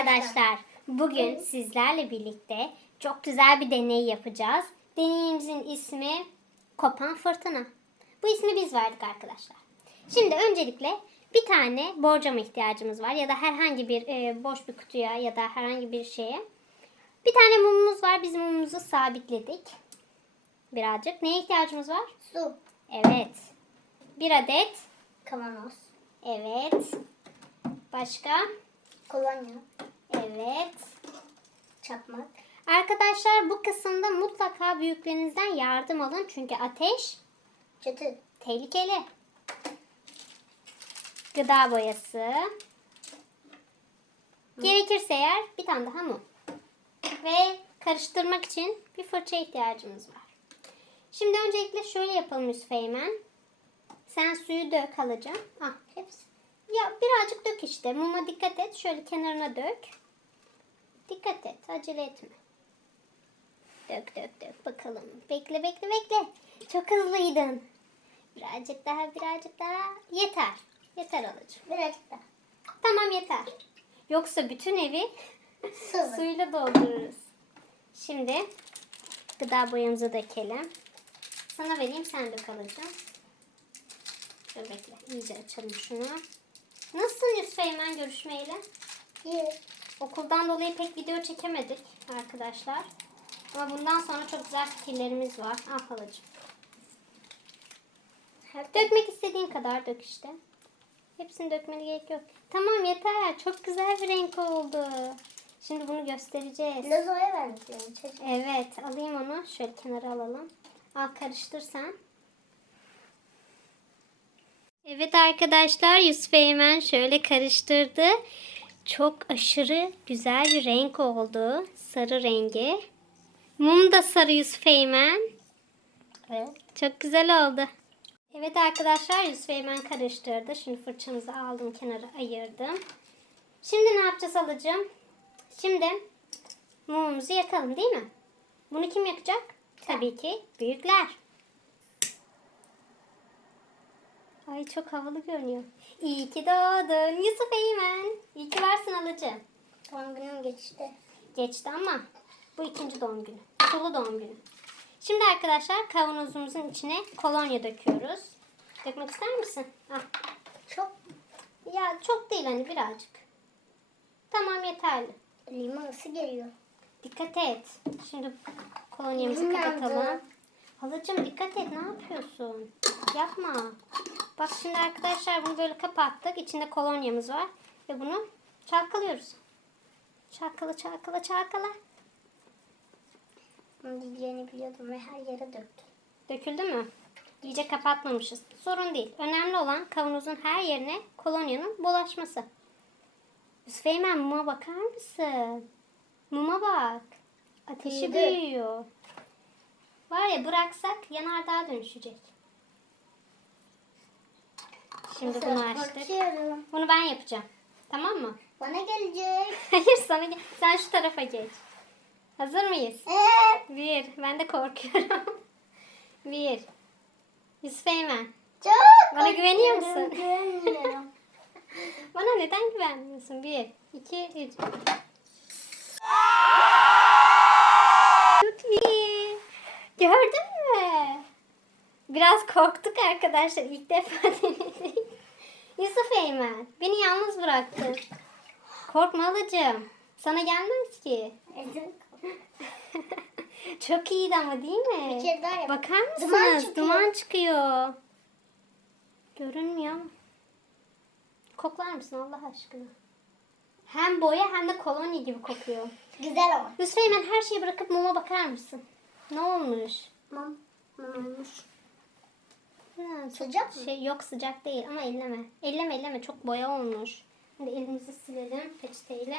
arkadaşlar. Bugün sizlerle birlikte çok güzel bir deney yapacağız. Deneyimizin ismi Kopan Fırtına. Bu ismi biz verdik arkadaşlar. Şimdi öncelikle bir tane borcama ihtiyacımız var ya da herhangi bir e, boş bir kutuya ya da herhangi bir şeye. Bir tane mumumuz var. Biz mumumuzu sabitledik. Birazcık. Neye ihtiyacımız var? Su. Evet. Bir adet. Kavanoz. Evet. Başka? Kolonya. Evet. Çakmak. Arkadaşlar bu kısımda mutlaka büyüklerinizden yardım alın. Çünkü ateş Çatı. tehlikeli. Gıda boyası. Gerekirse eğer bir tane daha mum. Ve karıştırmak için bir fırça ihtiyacımız var. Şimdi öncelikle şöyle yapalım Yusuf Eymen. Sen suyu dök alacağım. Ah, Hepsi. Ya birazcık dök işte. Muma dikkat et. Şöyle kenarına dök. Dikkat et. Acele etme. Dök dök dök bakalım. Bekle bekle bekle. Çok hızlıydın. Birazcık daha birazcık daha. Yeter. Yeter alıcım. Birazcık daha. Tamam yeter. Yoksa bütün evi Sıvı. suyla doldururuz. Şimdi gıda boyamızı dökelim. Sana vereyim sen dök alacağım. Dur bekle. İyice açalım şunu. Eymen görüşmeyle? İyi. Okuldan dolayı pek video çekemedik arkadaşlar. Ama bundan sonra çok güzel fikirlerimiz var. Al halacığım. Her Dökmek istediğin kadar dök işte. Hepsini dökmene gerek yok. Tamam yeter. Çok güzel bir renk oldu. Şimdi bunu göstereceğiz. Lazoya benziyor. Evet alayım onu. Şöyle kenara alalım. Al karıştır sen. Evet arkadaşlar Yusuf Eymen şöyle karıştırdı. Çok aşırı güzel bir renk oldu. Sarı rengi. Mum da sarı Yusuf Eymen. Evet. Çok güzel oldu. Evet arkadaşlar Yusuf Eymen karıştırdı. Şimdi fırçamızı aldım kenara ayırdım. Şimdi ne yapacağız alacağım? Şimdi mumumuzu yakalım değil mi? Bunu kim yakacak? Tabii ki büyükler. Ay çok havalı görünüyor. İyi ki doğdun Yusuf Eymen. İyi ki varsın alıcım. Doğum günüm geçti. Geçti ama bu ikinci doğum günü. Sulu doğum günü. Şimdi arkadaşlar kavanozumuzun içine kolonya döküyoruz. Dökmek ister misin? Al. Çok Ya çok değil hani birazcık. Tamam yeterli. limon ısı geliyor. Dikkat et. Şimdi kolonyamızı kapatalım. Halacığım dikkat et ne yapıyorsun? Yapma. Bak şimdi arkadaşlar bunu böyle kapattık. İçinde kolonyamız var. Ve bunu çalkalıyoruz. Çalkala çalkala çalkala. Bunu diyeceğini biliyordum ve her yere döktüm. Döküldü mü? İyice kapatmamışız. Sorun değil. Önemli olan kavanozun her yerine kolonyanın bulaşması. Yusuf Eymen muma bakar mısın? Muma bak. Ateşi Büyüdü. büyüyor. Var ya bıraksak yanardağa dönüşecek. Şimdi bunu açtık. Bakıyorum. Bunu ben yapacağım. Tamam mı? Bana gelecek. Hayır sana gel. Sen şu tarafa geç. Hazır mıyız? Evet. Bir. Ben de korkuyorum. Bir. Yusuf Eymen. Çok Bana güveniyor korkuyorum, musun? Güvenmiyorum. Bana neden güvenmiyorsun? Bir, iki, üç. Çok iyi. Gördün mü? Biraz korktuk arkadaşlar. İlk defa denedik. Yusuf Eymen, beni yalnız bıraktın. Korkma alıcım. Sana gelmez ki. Çok iyiydi ama değil mi? Bir kere daha yap. Bakar mısınız? Duman çıkıyor. Duman çıkıyor. Görünmüyor. Koklar mısın Allah aşkına? Hem boya hem de kolonya gibi kokuyor. Güzel ama. Yusuf Eymen her şeyi bırakıp muma bakar mısın? Ne olmuş? Mam. Mam olmuş. Ha, Sıcak mı? Şey, yok sıcak değil ama elleme. Elleme elleme çok boya olmuş. Şimdi elimizi silelim peçeteyle.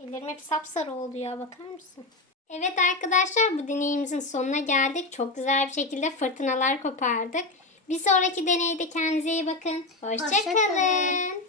Ellerim hep sapsarı oldu ya bakar mısın? Evet arkadaşlar bu deneyimizin sonuna geldik. Çok güzel bir şekilde fırtınalar kopardık. Bir sonraki deneyde kendinize iyi bakın. Hoşçakalın. Hoşça kalın.